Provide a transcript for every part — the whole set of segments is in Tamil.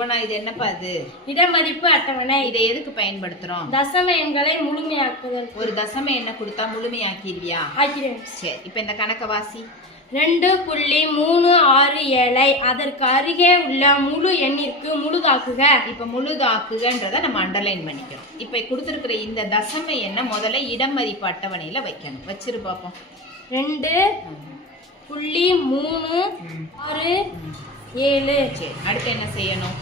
போனா இது என்னப்பா இது இடமதிப்பு அட்டவணை. இதை எதுக்கு பயன்படுத்துறோம்? தசம எண்களை முழுமையாக்குதல். ஒரு தசம என்ன கொடுத்தா முழுமையாக்கிடுவியா? ஆக்கிறேன் சரி இப்ப இந்த கணக்க வாசி. ரெண்டு புள்ளி மூணு ஆறு ஏழை. அதற்கு அருகே உள்ள முழு எண்ணிற்கு முழுதாக்குக. இப்ப முழுதாக்குகன்றத நம்ம அண்டர்லைன் பண்ணிக்கிறோம். இப்ப கொடுத்துருக்கிற இந்த தசம எண்ணை முதல்ல இடம் மதிப்பு அட்டவணையில வைக்கணும். வச்சிரு பார்ப்போம் ரெண்டு புள்ளி மூணு ஆறு ஏழு. சரி அடுத்து என்ன செய்யணும்?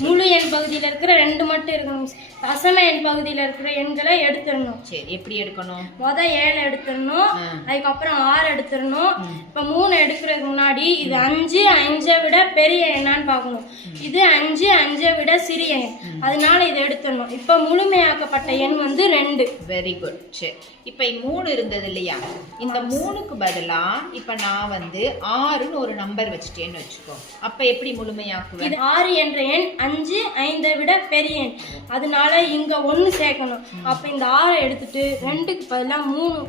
முழு எண் பகுதியில் இருக்கிற ரெண்டு மட்டும் இருக்கணும். தசம எண் பகுதியில் இருக்கிற எண்களை எடுத்துடணும். சரி எப்படி எடுக்கணும்? முத ஏழு எடுத்துடணும். அதுக்கப்புறம் ஆறு எடுத்துடணும். இப்போ மூணு எடுக்கிறதுக்கு முன்னாடி இது அஞ்சு அஞ்சை விட பெரிய எண்ணான்னு பார்க்கணும். இது அஞ்சு அஞ்சை விட சிறிய எண். அதனால இதை எடுத்துடணும். இப்போ முழுமையாக்கப்பட்ட எண் வந்து ரெண்டு. வெரி குட் சரி. இப்ப மூணு இருந்தது இல்லையா? இந்த மூணுக்கு பதிலா இப்ப நான் வந்து ஆறுன்னு ஒரு நம்பர் வச்சுட்டேன்னு வச்சுக்கோ. அப்ப எப்படி முழுமையாக்குவேன் ஆறு என்ற எண் அஞ்சு ஐந்தை விட பெரிய எண். அதனால இங்க ஒன்று சேர்க்கணும். அப்போ இந்த ஆறை எடுத்துட்டு ரெண்டுக்கு பதிலாக மூணு.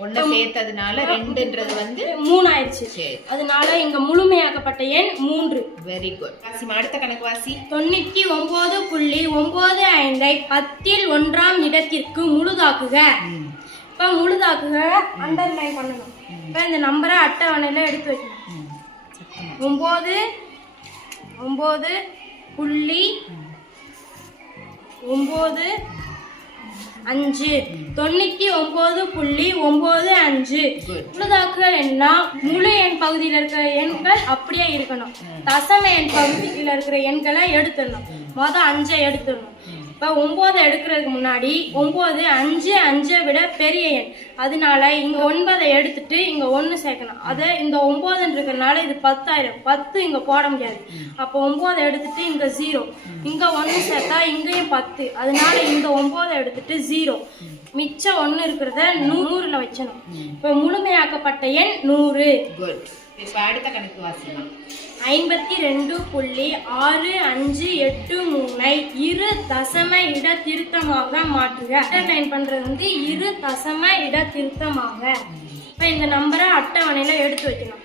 ஒண்ணு சேர்த்ததுனால ரெண்டுன்றது வந்து மூணு ஆயிடுச்சு அதனால இங்க முழுமையாக்கப்பட்ட எண் மூன்று. வெரி குட் வாசிமா அடுத்த கணக்கு வாசி. தொண்ணூத்தி ஒன்பது புள்ளி ஒன்பது ஐந்தை பத்தில் ஒன்றாம் இடத்திற்கு முழுதாக்குக. இப்ப முழுதாக்குக அண்டர்லைன் பண்ணணும். இப்ப இந்த நம்பரை அட்டவணையில எடுத்து வைக்கணும். ம். சத்தமா. புள்ளி ஒன்பது அஞ்சு. தொண்ணூத்தி ஒன்பது புள்ளி ஒன்பது அஞ்சு. முழுதாக்குகள் என்ன முழு எண் பகுதியில் இருக்கிற எண்கள் அப்படியே இருக்கணும். தசம எண் பகுதியில் இருக்கிற எண்களை எடுத்துடணும். மொதல் அஞ்சை எடுத்துடணும். இப்போ ஒம்பது எடுக்கிறதுக்கு முன்னாடி ஒம்பது அஞ்சு அஞ்சை விட பெரிய எண். அதனால இங்கே ஒன்பதை எடுத்துட்டு இங்கே ஒன்று சேர்க்கணும். அதை இந்த ஒம்போதுன்னு இருக்கிறனால இது பத்தாயிரம். பத்து இங்கே போட முடியாது. அப்போ ஒம்பதை எடுத்துட்டு இங்கே ஜீரோ இங்கே ஒன்று சேர்த்தா இங்கேயும் பத்து. அதனால இந்த ஒம்போதை எடுத்துட்டு ஜீரோ மிச்சம் ஒன்று இருக்கிறத நூறில் வச்சணும் இப்போ முழுமையாக்கப்பட்ட எண் நூறு. இப்ப அடுத்த கணக்கு வாசிமா ஐம்பத்தி ரெண்டு புள்ளி ஆறு அஞ்சு எட்டு மூணை இரு தசம இட திருத்தமாக மாற்றுக அண்டர்லைன் பண்றது வந்து இரு தசம இட திருத்தமாக இப்போ இந்த நம்பரை அட்டவணையில எடுத்து வைக்கணும்.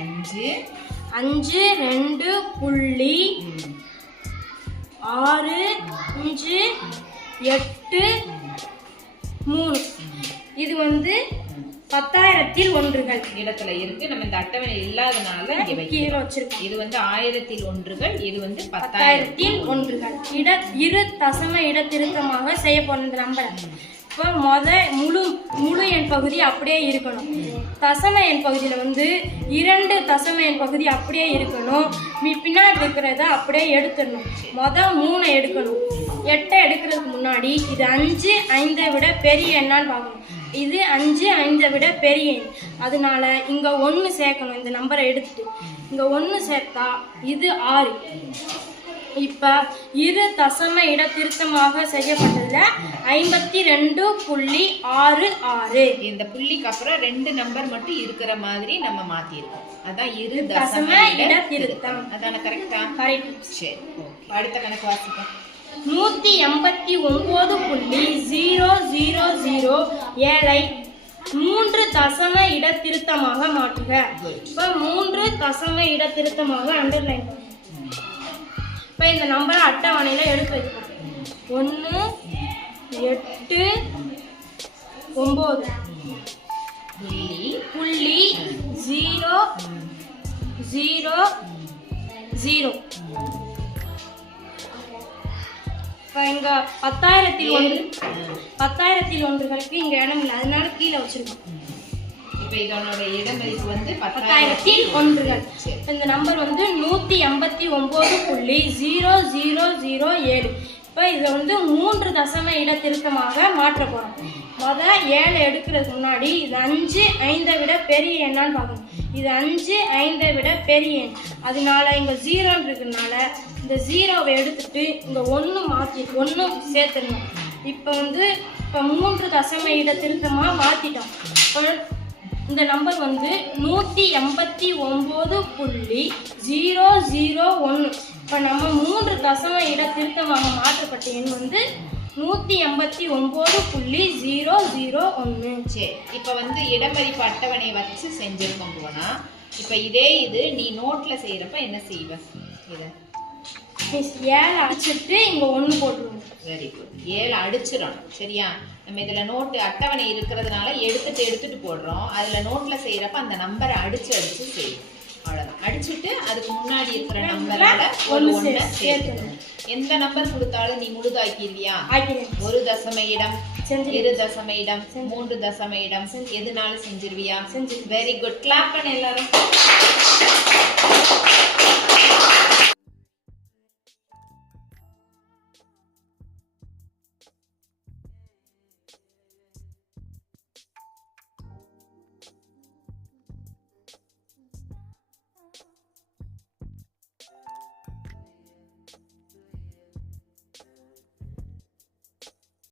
அஞ்சு. அஞ்சு ரெண்டு புள்ளி ஆறு அஞ்சு எட்டு மூணு. இது வந்து பத்தாயிரத்தில் ஒன்றுகள் இடத்துல இருக்கு. நம்ம இந்த அட்டவணை இல்லாதனால கீழே வச்சிருக்கோம். இது வந்து ஆயிரத்தில் ஒன்றுகள் இது வந்து பத்தாயிரத்தில் ஒன்றுகள். இட இரு தசம இட திருத்தமாக செய்ய இந்த நம்பரை இப்போ முத முழு முழு எண் பகுதி அப்படியே இருக்கணும். தசம எண் பகுதியில் வந்து இரண்டு தசம எண் பகுதி அப்படியே இருக்கணும். மீ பின்னாடி இருக்கிறத அப்படியே எடுத்துடணும். முத மூணை எடுக்கணும். எட்டை எடுக்கிறதுக்கு முன்னாடி இது அஞ்சு ஐந்தை விட பெரிய எண்ணான்னு பார்க்கணும் இது அஞ்சு ஐந்தை விட பெரிய எண். அதனால இங்கே ஒன்று சேர்க்கணும். இந்த நம்பரை எடுத்துட்டு இங்கே ஒன்று சேர்த்தா இது ஆறு. இப்போ இரு தசம இட திருத்தமாக செய்யப்பட்டதுல ஐம்பத்தி ரெண்டு புள்ளி ஆறு ஆறு. இந்த புள்ளிக்கு அப்புறம் ரெண்டு நம்பர் மட்டும் இருக்கிற மாதிரி நம்ம மாத்திருக்கோம். அதான் இரு தசம தசம இட இட திருத்தம் அதான கரெக்டா கரெக்ட் சரி. அடுத்த கணக்கு வாசிப்போம். நூற்றி எண்பத்தி ஒம்பது புள்ளி ஜீரோ ஜீரோ ஜீரோ ஏழை மூன்று தசம இட திருத்தமாக மாற்றுக. இப்போ மூன்று தசம இட திருத்தமாக அண்டர்லைன் இப்போ இந்த நம்பரை அட்டவணையில் எடுத்து வைக்கணும். ஒன்று எட்டு ஒம்பது புள்ளி ஜீரோ ஜீரோ ஜீரோ இங்கே பத்தாயிரத்தில் ஒன்று. பத்தாயிரத்தில் ஒன்றுகளுக்கு இங்கே இடம் இல்லை. அதனால கீழே வச்சிருக்கோம். இப்ப இதனோட இடமதிப்பு வந்து பத்தாயிரத்தில் பத்தாயிரத்தில் ஒன்றுகள். இந்த நம்பர் வந்து நூற்றி எண்பத்தி ஒம்பது புள்ளி ஜீரோ ஜீரோ ஜீரோ ஏழு. இப்போ இதை வந்து மூன்று தசம இட திருத்தமாக மாற்ற போகிறோம் மொதல் ஏழு எடுக்கிறதுக்கு முன்னாடி இது அஞ்சு ஐந்தை விட பெரிய எண்ணான்னு பார்க்கணும். இது அஞ்சு ஐந்தை விட பெரிய எண். அதனால இங்கே ஜீரோன்னு இருக்கிறதுனால இந்த ஜீரோவை எடுத்துட்டு இங்கே ஒன்று மாற்றி ஒன்று சேர்த்துடணும். இப்போ வந்து இப்போ மூன்று தசம இட திருத்தமாக மாற்றிட்டோம் இப்போ இந்த நம்பர் வந்து நூற்றி எண்பத்தி ஒம்பது புள்ளி ஜீரோ ஜீரோ ஒன்று இப்போ நம்ம மூன்று தசம இட திருத்தமாக மாற்றப்பட்ட எண் வந்து நூற்றி எண்பத்தி ஒம்பது புள்ளி ஜீரோ ஜீரோ ஒன்று சரி இப்ப வந்து இடமதிப்பு அட்டவணையை வச்சு செஞ்சிருக்கோம் போனா இப்போ இதே இது நீ நோட்ல செய்யறப்ப என்ன செய்வ? இத. ஏழை அடிச்சிட்டு இங்க ஒன்று போட்டுருவோம். வெரி குட் ஏழு அடிச்சிடணும் சரியா? நம்ம இதுல நோட்டு அட்டவணை இருக்கிறதுனால எடுத்துட்டு எடுத்துட்டு போடுறோம். அதுல நோட்ல செய்யறப்ப அந்த நம்பரை அடிச்சு அடிச்சு செய்யும் அடிச்சுட்டு அதுக்கு முன்னாடி இருக்கிற நம்பரால ஒரு சேர்த்து. சேர்த்துக்கணும். எந்த நம்பர் கொடுத்தாலும் நீ முழுதாக்கிடுவியா? ஒரு தசம இடம் இரு தசம இடம் மூன்று தசம இடம் எதுனாலும் செஞ்சிருவியா செஞ்சு வெரி குட் கிளாப் பண்ண எல்லாரும்.